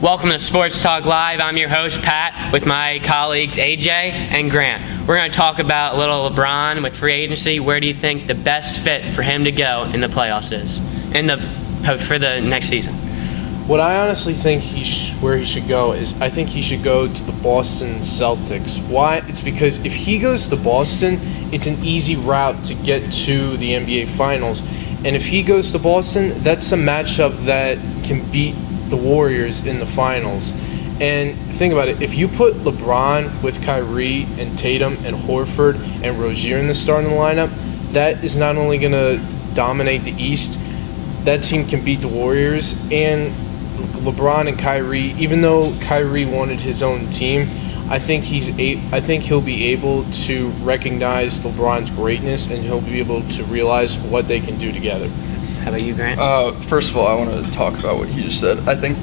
Welcome to Sports Talk Live. I'm your host, Pat, with my colleagues AJ and Grant. We're going to talk about a little LeBron with free agency. Where do you think the best fit for him to go in the playoffs is, for the next season? What I honestly think where he should go is I think he should go to the Boston Celtics. Why? It's because if he goes to Boston, it's an easy route to get to the NBA Finals. And if he goes to Boston, that's a matchup that can beat the Warriors in the finals. And think about it, if you put LeBron with Kyrie and Tatum and Horford and Rozier in the starting lineup, that is not only going to dominate the East, that team can beat the Warriors. And LeBron and Kyrie, even though Kyrie wanted his own team, I think he'll be able to recognize LeBron's greatness, and he'll be able to realize what they can do together. How about you, Grant? First of all, I want to talk about what he just said. I think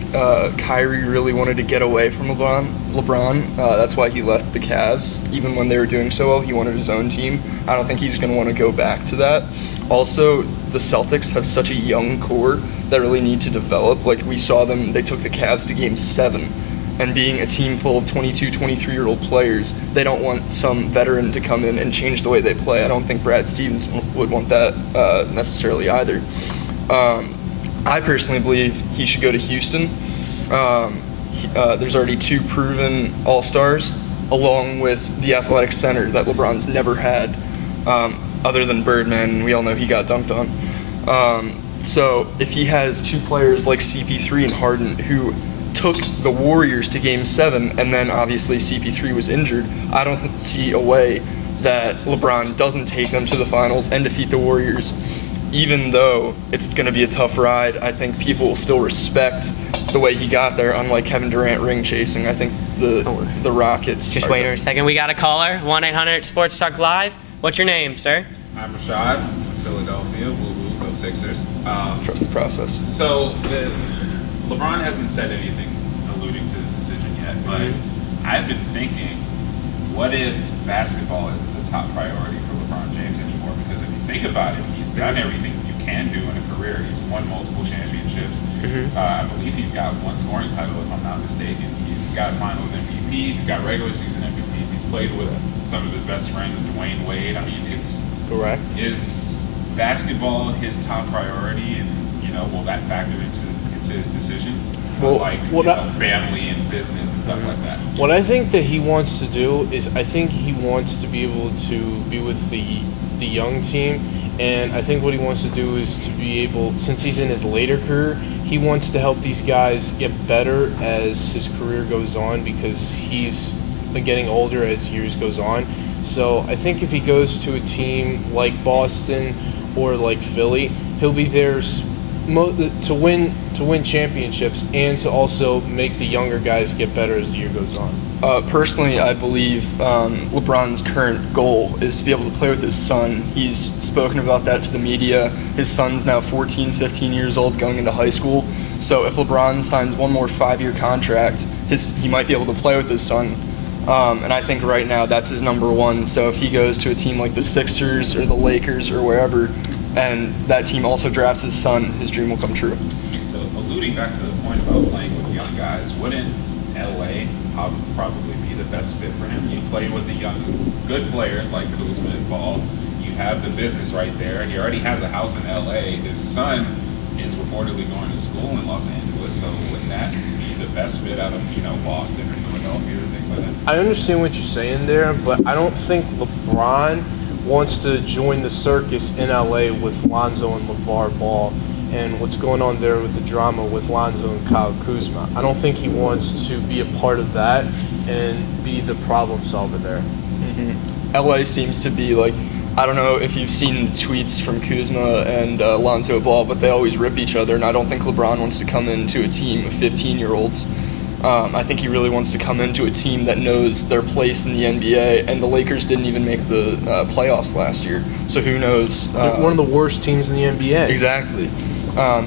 Kyrie really wanted to get away from LeBron. That's why he left the Cavs. Even when they were doing so well, he wanted his own team. I don't think he's going to want to go back to that. Also, the Celtics have such a young core that really need to develop. Like, we saw them, they took the Cavs to Game 7. And being a team full of 22, 23-year-old players, they don't want some veteran to come in and change the way they play. I don't think Brad Stevens would want that necessarily either. I personally believe he should go to Houston. There's already 2 proven All-Stars, along with the athletic center that LeBron's never had, other than Birdman, and we all know he got dunked on. So if he has 2 players like CP3 and Harden who took the Warriors to Game 7, and then obviously CP3 was injured, I don't see a way that LeBron doesn't take them to the finals and defeat the Warriors. Even though it's going to be a tough ride, I think people will still respect the way he got there, unlike Kevin Durant ring chasing. I think the Rockets... Just wait a second. We got a caller, 1-800-SPORTS TALK Live. What's your name, sir? I'm Rashad from Philadelphia. Woo-woo, go Sixers. Trust the process. So, LeBron hasn't said anything alluding to his decision yet, but I've been thinking, what if basketball isn't the top priority for LeBron James anymore? Because if you think about it, he's done everything you can do in a career. He's won multiple championships. I believe he's got 1 scoring title, if I'm not mistaken. He's got finals MVPs. He's got regular season MVPs. He's played with some of his best friends, Dwayne Wade. I mean, it's... Correct. Is basketball his top priority, and will that factor into his decision? Well, Family and business and stuff like that. What I think that he wants to do is I think he wants to be able to be with the young team, and I think what he wants to do is to be able, since he's in his later career, he wants to help these guys get better as his career goes on, because he's getting older as years goes on. So I think if he goes to a team like Boston or like Philly, he'll be there to win championships and to also make the younger guys get better as the year goes on. Personally, I believe LeBron's current goal is to be able to play with his son. He's spoken about that to the media. His son's now 14, 15 years old, going into high school. So if LeBron signs 1 more 5-year contract, he might be able to play with his son. And I think right now that's his number 1. So if he goes to a team like the Sixers or the Lakers or wherever, and that team also drafts his son, his dream will come true. So alluding back to the point about playing with young guys, wouldn't LA probably be the best fit for him? You play with the young, good players like Kuzma and Ball. You have the business right there. He already has a house in LA. His son is reportedly going to school in Los Angeles. So wouldn't that be the best fit out of Boston or Philadelphia or things like that? I understand what you're saying there, but I don't think LeBron wants to join the circus in LA with Lonzo and LeVar Ball and what's going on there with the drama with Lonzo and Kyle Kuzma. I don't think he wants to be a part of that and be the problem solver there. LA seems to be like, I don't know if you've seen the tweets from Kuzma and Lonzo Ball, but they always rip each other, and I don't think LeBron wants to come into a team of 15-year-olds. I think he really wants to come into a team that knows their place in the NBA, and the Lakers didn't even make the playoffs last year, so who knows? They're one of the worst teams in the NBA. Exactly.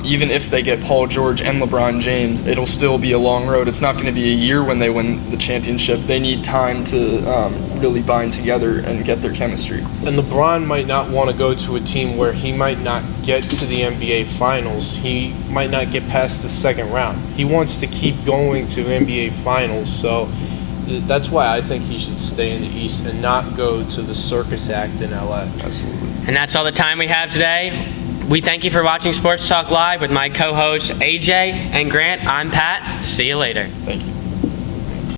even if they get Paul George and LeBron James, it'll still be a long road. It's not going to be a year when they win the championship. They need time to really bind together and get their chemistry. And LeBron might not want to go to a team where he might not get to the NBA Finals. He might not get past the second round. He wants to keep going to NBA Finals, so that's why I think he should stay in the East and not go to the circus act in LA. Absolutely. And that's all the time we have today. We thank you for watching Sports Talk Live with my co-hosts AJ and Grant. I'm Pat. See you later. Thank you.